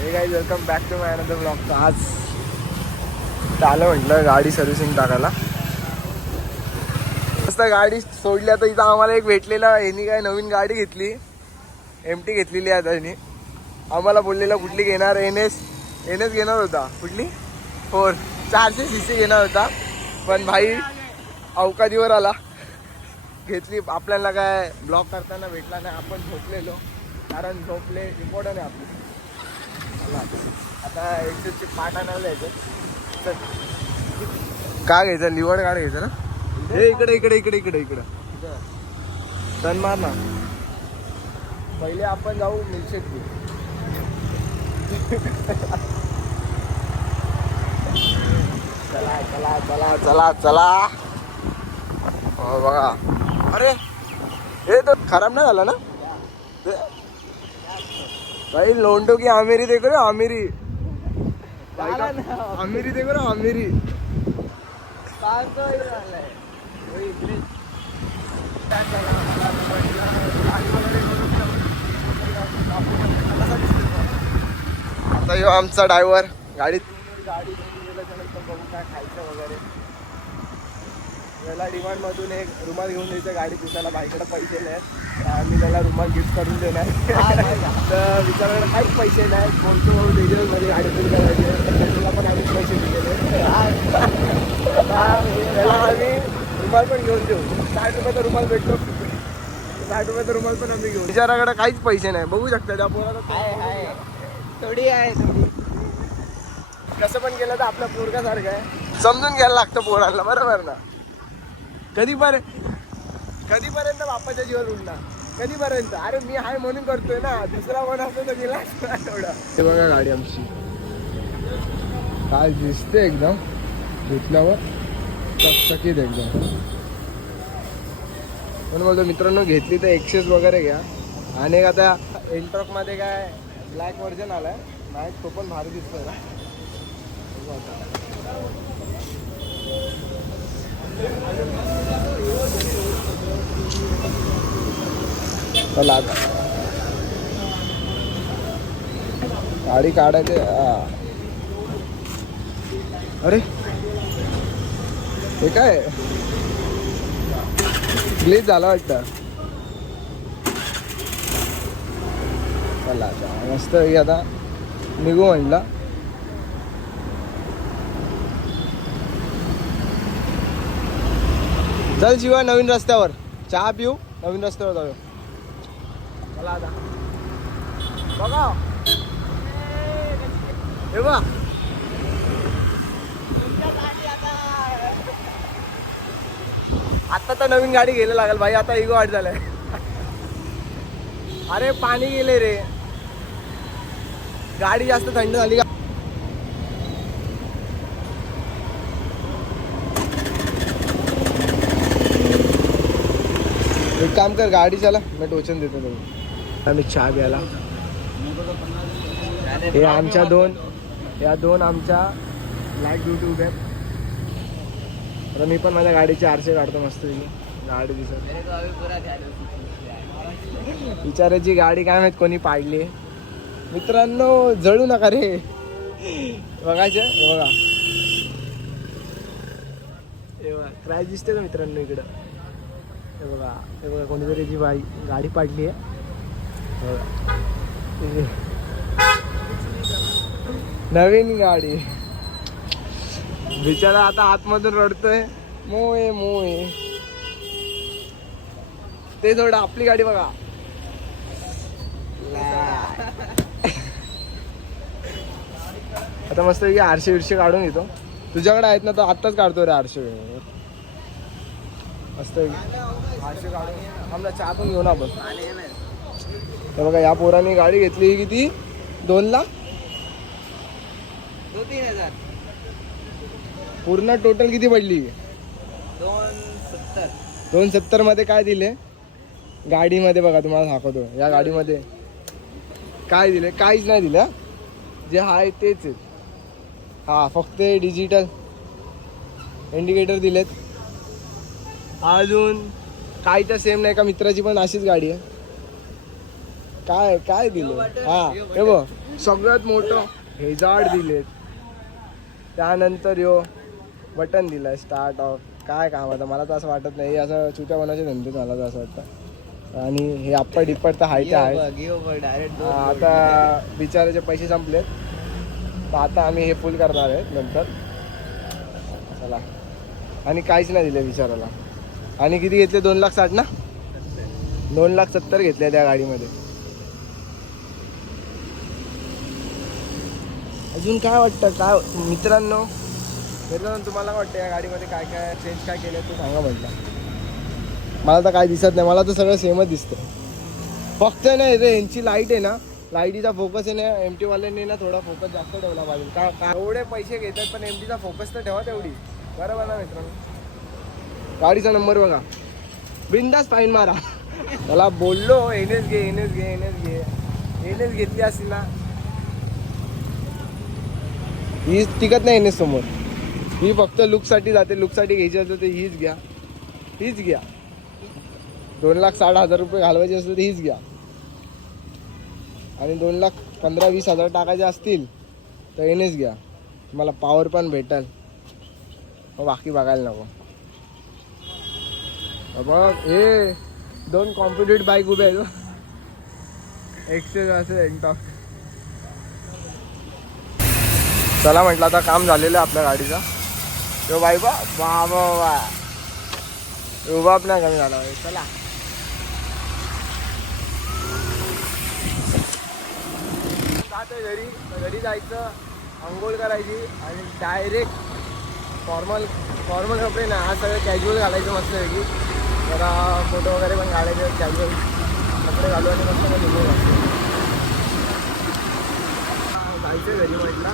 हे guys welcome back to my another blog. आज आलं म्हटलं गाडी सर्व्हिसिंग टाकायला. मस्त गाडी सोडली. आता इथं आम्हाला एक भेटलेला यांनी काय नवीन गाडी घेतली, MT घेतलेली आहे त्यांनी. आम्हाला बोललेला कुठली घेणार, NS घेणार होता. कुठली 400cc घेणार होता, पण भाई अवकादीवर आला. घेतली. आपल्याला काय ब्लॉग करताना भेटला नाही. आपण झोपलेलो, कारण झोपले इम्पॉर्टंट आहे आपली. आता एक्सेसची पाठ आणायला जायचं. काय घ्यायचं, लिव्हर गाड घ्यायचं ना. हे इकडे टन मार ना. पहिले आपण जाऊ मिल्कशेक घेऊ. चला. हो बघा. अरे हे तो खराब नाही झाला ना भाई. लोंडो की आमिरी देखो रे, आमिरी देखो रे, आमिरी. आता यो आमचा ड्रायव्हर गाडी गेल्याच्यानंतर बघू काय खायचं वगैरे. याला डिमांड मधून एक रुमाल घेऊन द्यायचं गाडी पुसायला. बाईकडे पैसे नाहीत, आम्ही त्याला रुमाल गिफ्ट करून देणार. तर विचारायला काहीच पैसे नाहीत. बोलतो म्हणून डिझेलमध्ये गाडी पुसायला तुला पण आम्ही पैसे दिलेले. त्याला आम्ही रुमाल पण घेऊन देऊ. 60 रुपयाचा रुमाल भेटतो. 60 रुपयाचा रुमाल पण आम्ही घेऊ. विचाराकडे काहीच पैसे नाही. बघू शकता त्या पोराला थोडी आहे. कसं पण केलं तर आपल्या पोरगासारखं आहे. समजून घ्यायला लागतं पोराला, बरोबर ना. कधीपर्यंत बापाच्या जीवावर उडणार, कधीपर्यंत. अरे मी हाय म्हणून करतोय ना, दुसरा कोण असतो तर गेला एवढा. हे बघा गाडी आमची काय दिसते, एकदम धुतल्यावर चकचकीत एकदम. म्हणून बोलतो मित्रांनो, घेतली तर एक्सेस वगैरे घ्या. आणि आता एंट्रॉक मध्ये काय ब्लॅक व्हर्जन आलाय नाही, तो पण भारी दिसतोय ना. चला आता गाडी काढायचे. अरे हे काय ग्लिच झाला वाटतं. चला आता मस्त आता निघू म्हणलं. चल शिवाय नवीन रस्त्यावर चहा पिऊ, नवीन रस्त्यावर जाऊ. चला आता बघा. हे बघा आता तर नवीन गाडी घ्यायला लागेल भाई. आता इगो आठ झालाय. अरे पाणी गेले रे. गाडी जास्त थंड झाली का. एक काम कर, गाडी चला मी टोचन देतो तुम्ही. आम्ही चहा घ्यायला. हे आमच्या दोन आमच्या ब्लॅक ड्युटी उभे आहेत. आता मी पण माझ्या गाडीचे आरसे काढतो मस्त. गाडी दिसत विचारायची गाडी काय माहित कोणी पाडली. मित्रांनो जळू नका रे. बघायचं हे बघा. हे बघा क्रॅश दिसते का मित्रांनो इकडं. हे बघा कोणीतरी जी गाडी पाडली आहे. नवीन गाडी. बिचारा आता आतमधून रडतोय. मोये ते थोडं. आपली गाडी बघा. आता मस्त आरशे काढून घेतो. तुझ्याकडे आहेत ना, तर आत्ताच काढतो रे आरशे. मस्त आरशे काढून आमचा चहा पण घेऊ ना आपण. तर बघा या पोराने गाडी घेतली. किती 2 लाख 2-3 हजार. पूर्ण टोटल किती पडली. 270 मध्ये काय दिले गाडीमध्ये बघा. तुम्हाला दाखवतो या गाडीमध्ये काय दिले. काहीच नाही दिलं. जे आहे तेच आहे. हा फक्त डिजिटल इंडिकेटर दिलेत. अजून काहीच सेम नाही. का मित्राची पण अशीच गाडी आहे. काय दिलं. हा हे बघ सगळ्यात मोठं हेजार्ड दिलेत. त्यानंतर यो बटन दिलं स्टार्ट ऑफ. काय काम आता, मला तर असं वाटत नाही असं चुट्या कोणाचे धंदे, मला तर असं वाटतं. आणि हे अप्पर डिप्पर तर आहे ते आहे. डायरेक्ट आता बिचाराचे पैसे संपलेत, तर आता आम्ही हे फुल करणार आहे नंतर. चला. आणि काहीच नाही दिलं बिचाराला. आणि किती घेतले? 2,60,000 ना? 2,70,000 घेतले त्या गाडीमध्ये. अजून काय वाटतं, काय मित्रांनो तुम्हाला काय वाटतं या गाडीमध्ये काय काय चेंज काय केलं ते सांगा म्हटलं. मला तर काय दिसत नाही, मला तर सगळं सेमच दिसतं. फक्त नाही रे यांची लाईट आहे ना, लाईटीचा फोकस आहे ना, MT वाल्यांनी ना थोडा फोकस जास्त ठेवला पाहिजे. का एवढे पैसे घेतात पण MTचा फोकस तर ठेवा तेवढी. बरोबर ना मित्रांनो? गाडीचा नंबर बघा, बिंदास फाईन मारा. त्याला बोललो NS घे, NS घे, NS घे. NS घेतली असती ना, ही टिकत नाही NS समोर. ही फक्त लुकसाठी जाते. लुकसाठी घ्यायची असेल तर हीच घ्या, हीच घ्या. 2,60,000 रुपये घालवायचे असतील तर हीच घ्या. आणि 2,15,000-20,000 टाकायचे असतील तर NS घ्या. तुम्हाला पॉवर पण भेटेल, मग बाकी बघायला नको. बघ हे 2 कॉम्पिटेटिव्ह बाईक उभे आहेत. एक्सेस असेल एंटॉक. चला म्हटलं आता काम झालेलं आहे आपल्या गाडीचा. तो बाई बा बाबा उभा पण कमी झाला पाहिजे. चला घरी जायचं, आंघोळ करायची आणि डायरेक्ट फॉर्मल कपडे ना, आज सगळं कॅज्युअल घालायचं मस्त पैकी. जरा फोटो वगैरे पण काढायचे, कॅज्युअल कपडे घालू आणि मस्त निघून जायचं घरी म्हटलं.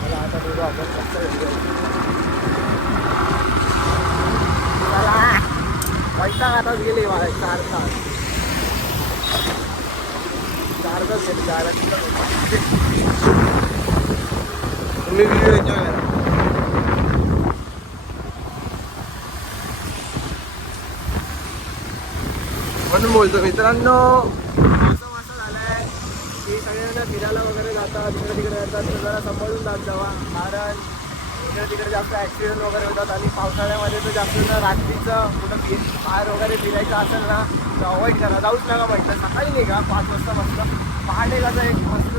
मला आता बघू आपण मस्त घरी पैसा हातात गेले 4 तास गेले. तुम्ही व्हिडिओ एन्जॉय करा. म्हणून बोलतो मित्रांनो, असं झालंय की सगळ्यांना फिरायला वगैरे जातात, तिकडे तिकडे जातात, तर जरा सांभाळून जात जावा. कारण इकडे तिकडे जास्त ॲक्सिडेंट वगैरे होतात. आणि पावसाळ्यामध्ये तर जास्त ना रात्रीचं कुठं बाहेर वगैरे फिरायचं असेल ना तर अवॉइड करा, जाऊच नका म्हटलं. सकाळी नाही का 5 वाजता मस्त पहाटे कसं एक मस्त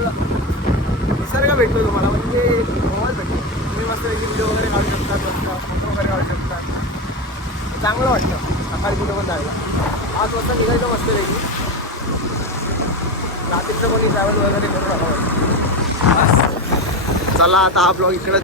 निसर्ग भेटतो तुम्हाला, म्हणजे मोबाईल भेटतो. तुम्ही मस्त व्हिडिओ वगैरे काढू शकतात, मस्त फोटो वगैरे काढू शकतात. चांगलं वाटतं सकाळी कुठं पण जायला. 5 वाजता निघायचं मस्त वेगळी. रात्रीचं कोणी ट्रॅव्हल वगैरे करू नका. चला आता हा ब्लॉग इकडे